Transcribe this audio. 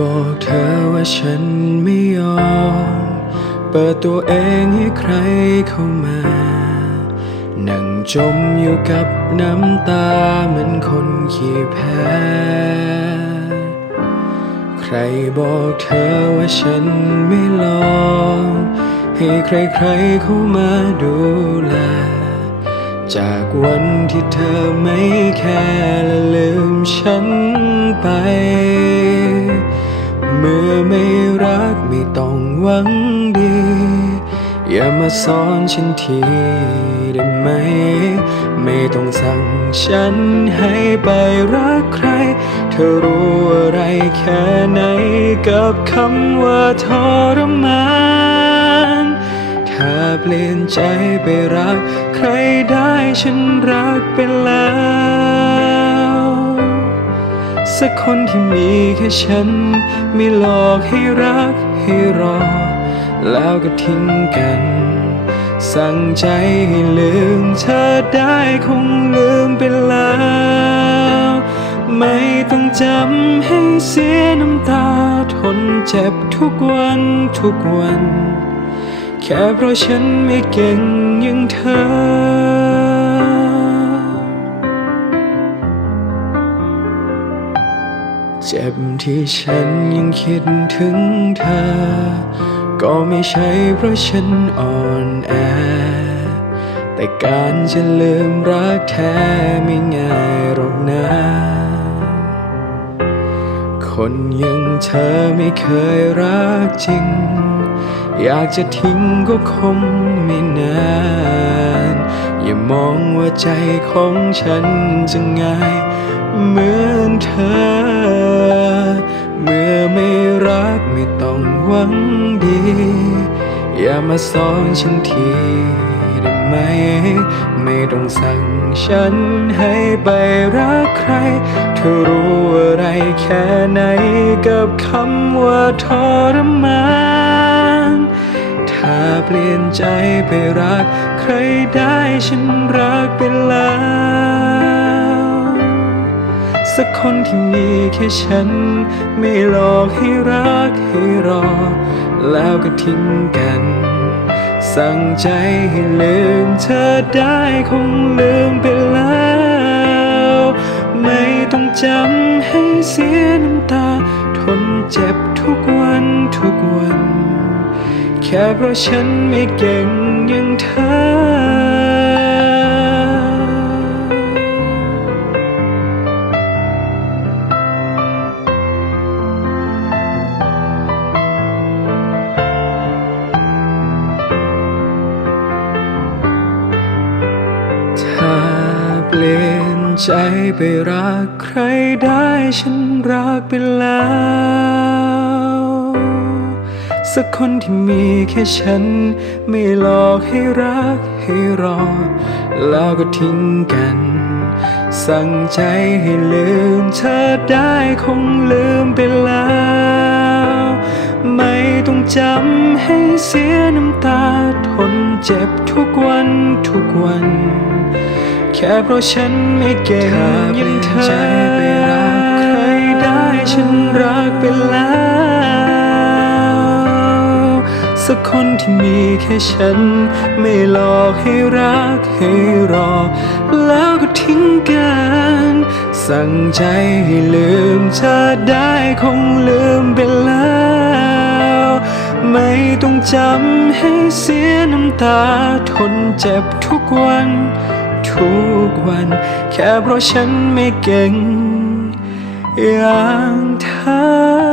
บอกเธอว่าฉันไม่ยอม เปิดตัวเองให้ใครเข้ามา นั่งจมอยู่กับน้ำตาเหมือนคนขี้แพ้ ใครบอกเธอว่าฉันไม่ลองให้ใครๆเข้ามาดูแล จากวันที่เธอไม่แค่และลืมฉันไป เมื่อไม่รักไม่ต้องหวังดี อย่ามาสอนฉันทีได้ไหม ไม่ต้องสั่งฉันให้ไปรักใคร เธอรู้อะไรแค่ไหนกับคำว่าทรมานถ้าเปลี่ยนใจไปรัก ใครได้ฉันรักไปแล้ว สักคนที่มีแค่ฉัน ไม่หลอกให้รักให้รอ แล้วก็ทิ้งกัน สั่งใจให้ลืมเธอได้คงลืมไปแล้ว ไม่ต้องจำให้เสียน้ำตาทนเจ็บทุกวันทุกวัน แค่เพราะฉันไม่เก่งอย่างเธอ จ็บที่ฉันยังคิดถึงเธอ ก็ไม่ใช่เพราะฉันอ่อนแอ แต่การจะลืมรักแท้ไม่ง่ายหรอกนะ คนอย่างเธอไม่เคยรักจริง อยากจะทิ้งก็คงไม่นาน อย่ามองว่าใจของฉันจะง่ายเหมือนเธอ หวังดี อย่ามาสอนฉันทีได้ไหม ไม่ต้องสั่งฉันให้ไปรักใคร เธอรู้อะไรแค่ไหนกับคำว่าทรมานถ้าเปลี่ยนใจไปรัก ใครได้ฉันรักไปแล้ว สักคนที่มีแค่ฉัน ไม่หลอกให้รักให้รอ แล้วก็ทิ้งกัน สั่งใจให้ลืมเธอได้คงลืมไปแล้ว ไม่ต้องจำให้เสียน้ำตา ทนเจ็บทุกวันทุกวัน แค่เพราะฉันไม่เก่งอย่างเธอ ใจไปรักใครได้ฉันรักไปแล้ว สักคนที่มีแค่ฉัน ไม่หลอกให้รักให้รอ แล้วก็ทิ้งกัน สั่งใจให้ลืมเธอได้คงลืมไปแล้ว ไม่ต้องจำให้เสียน้ำตาทนเจ็บทุกวันทุกวัน แค่เพราะฉันไม่เก่งย่างเธอไปรักใครได้ฉันรักไปแล้ว สักคนที่มีแค่ฉัน ไม่หลอกให้รักให้รอ แล้วก็ทิ้งกัน สั่งใจให้ลืมเธอได้คงลืมไปแล้ว ไม่ต้องจำให้เสียน้ำตาทนเจ็บทุกวัน ทุกวัน แค่เพราะฉันไม่เก่งอย่างเธอ